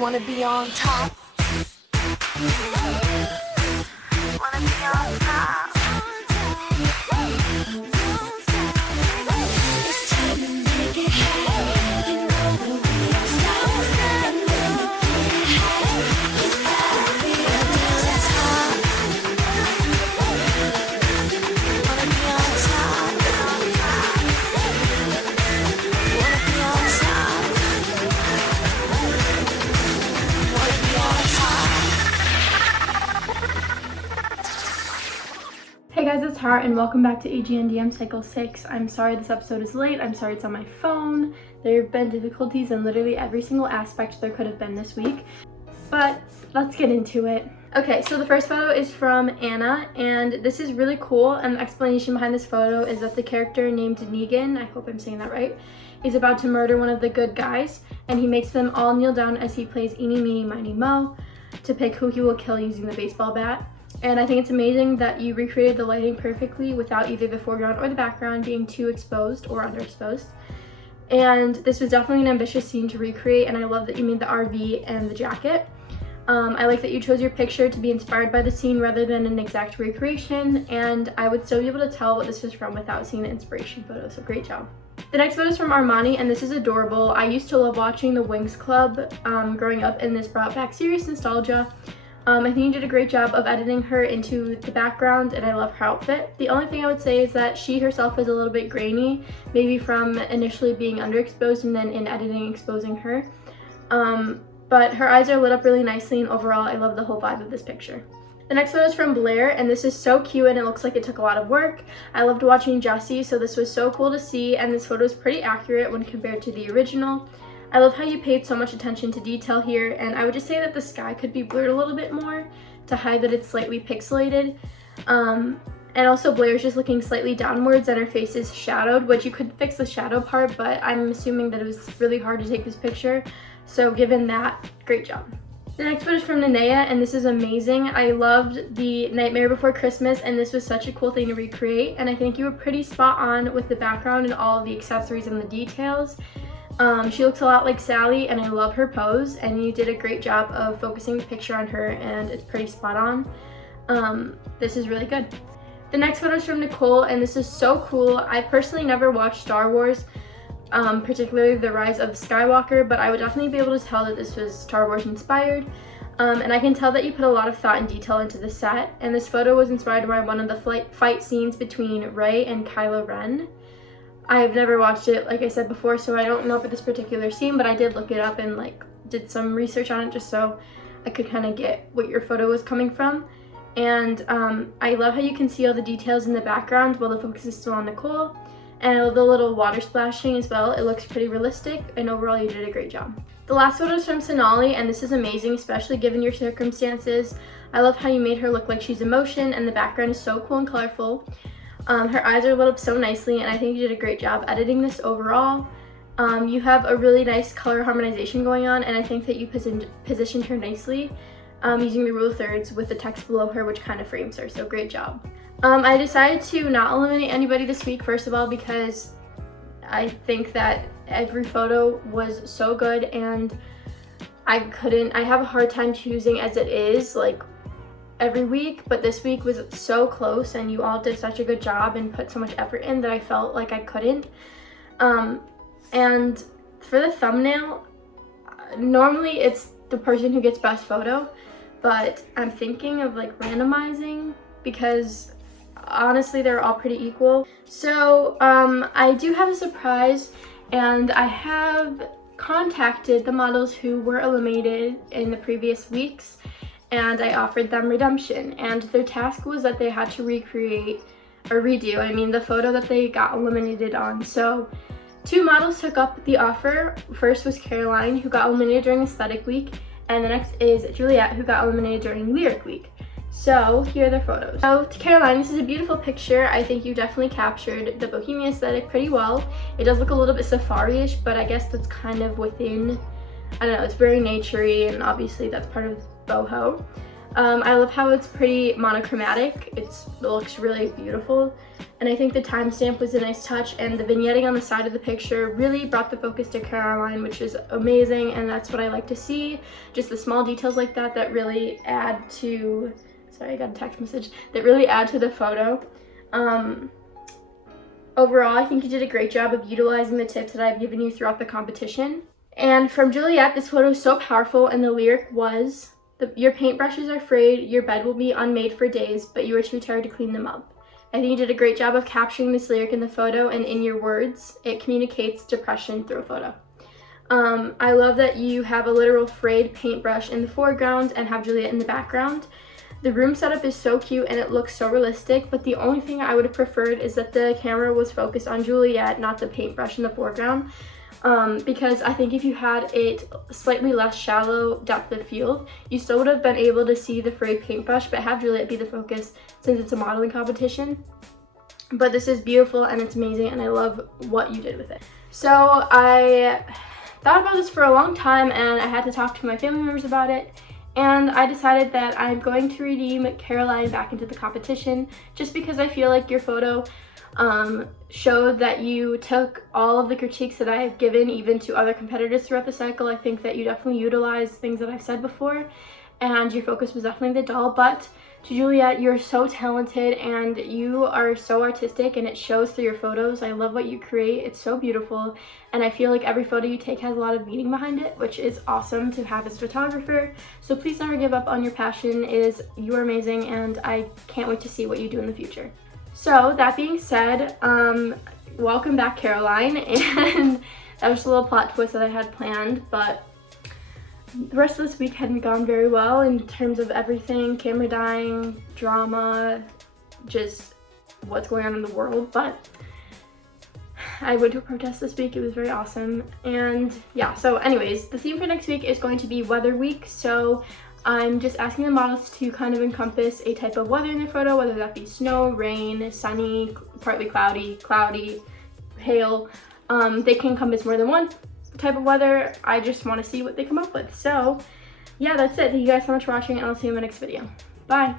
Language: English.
wanna be on top. Wanna be on top. It's time to make it happen. You know that we don't stop. And when we put it high, it's gotta be on top. Wanna be on top. Wanna be on top. Wanna be on top. Hey guys, it's Har and welcome back to Agndm Cycle 6. I'm sorry this episode is late. I'm sorry it's on my phone. There have been difficulties in literally every single aspect there could have been this week. But let's get into it. Okay, so the first photo is from Anna, and this is really cool, and the explanation behind this photo is that the character named Negan, I hope I'm saying that right, is about to murder one of the good guys, and he makes them all kneel down as he plays Eeny, Meeny, Miny, Mo to pick who he will kill using the baseball bat. And I think it's amazing that you recreated the lighting perfectly without either the foreground or the background being too exposed or underexposed. And this was definitely an ambitious scene to recreate, and I love that you made the RV and the jacket. I like that you chose your picture to be inspired by the scene rather than an exact recreation, and I would still be able to tell what this was from without seeing the inspiration photo, so great job. The next photo is from Armani, and this is adorable. I used to love watching the Winx Club growing up, and this brought back serious nostalgia. I think you did a great job of editing her into the background, and I love her outfit. The only thing I would say is that she herself is a little bit grainy, maybe from initially being underexposed and then in editing exposing her. But her eyes are lit up really nicely, and overall I love the whole vibe of this picture. The next photo is from Blair, and this is so cute and it looks like it took a lot of work. I loved watching Jessie, so this was so cool to see, and this photo is pretty accurate when compared to the original. I love how you paid so much attention to detail here, and I would just say that the sky could be blurred a little bit more to hide that it's slightly pixelated. And also Blair's just looking slightly downwards and her face is shadowed, which you could fix the shadow part, but I'm assuming that it was really hard to take this picture. So given that, great job. The next photo is from Nanea, and this is amazing. I loved the Nightmare Before Christmas, and this was such a cool thing to recreate, and I think you were pretty spot on with the background and all of the accessories and the details. She looks a lot like Sally, and I love her pose, and you did a great job of focusing the picture on her, and it's pretty spot on. This is really good. The next photo is from Nicole, and this is so cool. I personally never watched Star Wars, particularly The Rise of Skywalker, but I would definitely be able to tell that this was Star Wars inspired. And I can tell that you put a lot of thought and detail into the set, and this photo was inspired by one of the fight scenes between Rey and Kylo Ren. I've never watched it, like I said before, so I don't know for this particular scene, but I did look it up and did some research on it just so I could kind of get what your photo was coming from. And I love how you can see all the details in the background while the focus is still on Nicole. And I love the little water splashing as well. It looks pretty realistic, and overall you did a great job. The last photo is from Sonali, and this is amazing, especially given your circumstances. I love how you made her look like she's in motion, and the background is so cool and colorful. Her eyes are lit up so nicely, and I think you did a great job editing this overall. You have a really nice color harmonization going on, and I think that you positioned her nicely using the rule of thirds with the text below her, which kind of frames her, so great job. I decided to not eliminate anybody this week, first of all, because I think that every photo was so good, and I have a hard time choosing as it is, every week, but this week was so close, and you all did such a good job and put so much effort in that I felt like I couldn't. And for the thumbnail, normally it's the person who gets best photo, but I'm thinking of randomizing because honestly they're all pretty equal. So I do have a surprise, and I have contacted the models who were eliminated in the previous weeks, and I offered them redemption, and their task was that they had to recreate or redo, the photo that they got eliminated on. So 2 models took up the offer. First was Caroline, who got eliminated during Aesthetic Week, and the next is Juliette, who got eliminated during Lyric Week. So here are their photos. So to Caroline, this is a beautiful picture. I think you definitely captured the bohemian aesthetic pretty well. It does look a little bit safari-ish, but I guess that's kind of within, I don't know, it's very naturey, and obviously that's part of boho. I love how it's pretty monochromatic. It looks really beautiful. And I think the timestamp was a nice touch, and the vignetting on the side of the picture really brought the focus to Caroline, which is amazing, and that's what I like to see. Just the small details like that that really add to, sorry, I got a text message, that really add to the photo. Overall, I think you did a great job of utilizing the tips that I've given you throughout the competition. And from Juliette, this photo is so powerful, and the lyric was, your paintbrushes are frayed, your bed will be unmade for days, but you are too tired to clean them up. I think you did a great job of capturing this lyric in the photo, and in your words, it communicates depression through a photo. I love that you have a literal frayed paintbrush in the foreground and have Juliette in the background. The room setup is so cute and it looks so realistic, but the only thing I would have preferred is that the camera was focused on Juliette, not the paintbrush in the foreground. Because I think if you had it slightly less shallow depth of field, you still would have been able to see the frayed paintbrush, but have Juliette be the focus since it's a modeling competition. But this is beautiful and it's amazing, and I love what you did with it. So I thought about this for a long time, and I had to talk to my family members about it, and I decided that I'm going to redeem Caroline back into the competition, just because I feel like your photo showed that you took all of the critiques that I have given even to other competitors throughout the cycle. I think that you definitely utilized things that I've said before, and your focus was definitely the doll. But to Juliette, you're so talented and you are so artistic, and it shows through your photos. I love what you create. It's so beautiful, and I feel like every photo you take has a lot of meaning behind it, which is awesome to have as a photographer. So please never give up on your passion. You are amazing, and I can't wait to see what you do in the future. So that being said, welcome back, Caroline, and that was a little plot twist that I had planned, but the rest of this week hadn't gone very well in terms of everything, camera dying, drama, just what's going on in the world. But I went to a protest this week. It was very awesome. And yeah, so anyways, the theme for next week is going to be weather week. So I'm just asking the models to kind of encompass a type of weather in their photo, whether that be snow, rain, sunny, partly cloudy, hail. They can encompass more than one type of weather. I just want to see what they come up with. So yeah, that's it. Thank you guys so much for watching, and I'll see you in my next video. Bye.